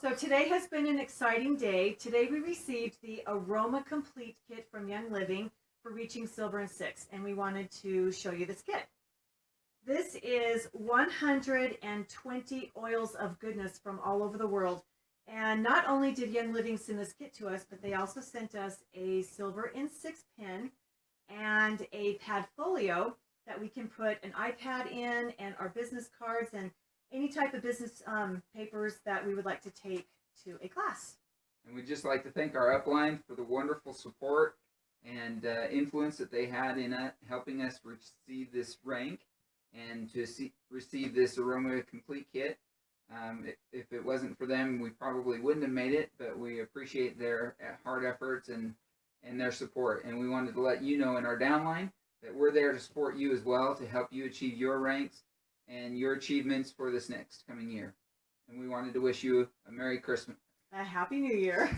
So today has been an exciting day. Today we received the Aroma Complete Kit from Young Living for reaching Silver and Six, and we wanted to show you this kit. This is 120 oils of goodness from all over the world. And not only did Young Living send this kit to us, but they also sent us a Silver and Six pen and a pad folio that we can put an iPad in and our business cards and any type of business papers that we would like to take to a class. And we'd just like to thank our upline for the wonderful support and influence that they had in helping us receive this rank and to receive this Aroma Complete Kit. If it wasn't for them, we probably wouldn't have made it, but we appreciate their hard efforts and their support. And we wanted to let you know in our downline that we're there to support you as well, to help you achieve your ranks and your achievements for this next coming year. And we wanted to wish you a Merry Christmas. A Happy New Year.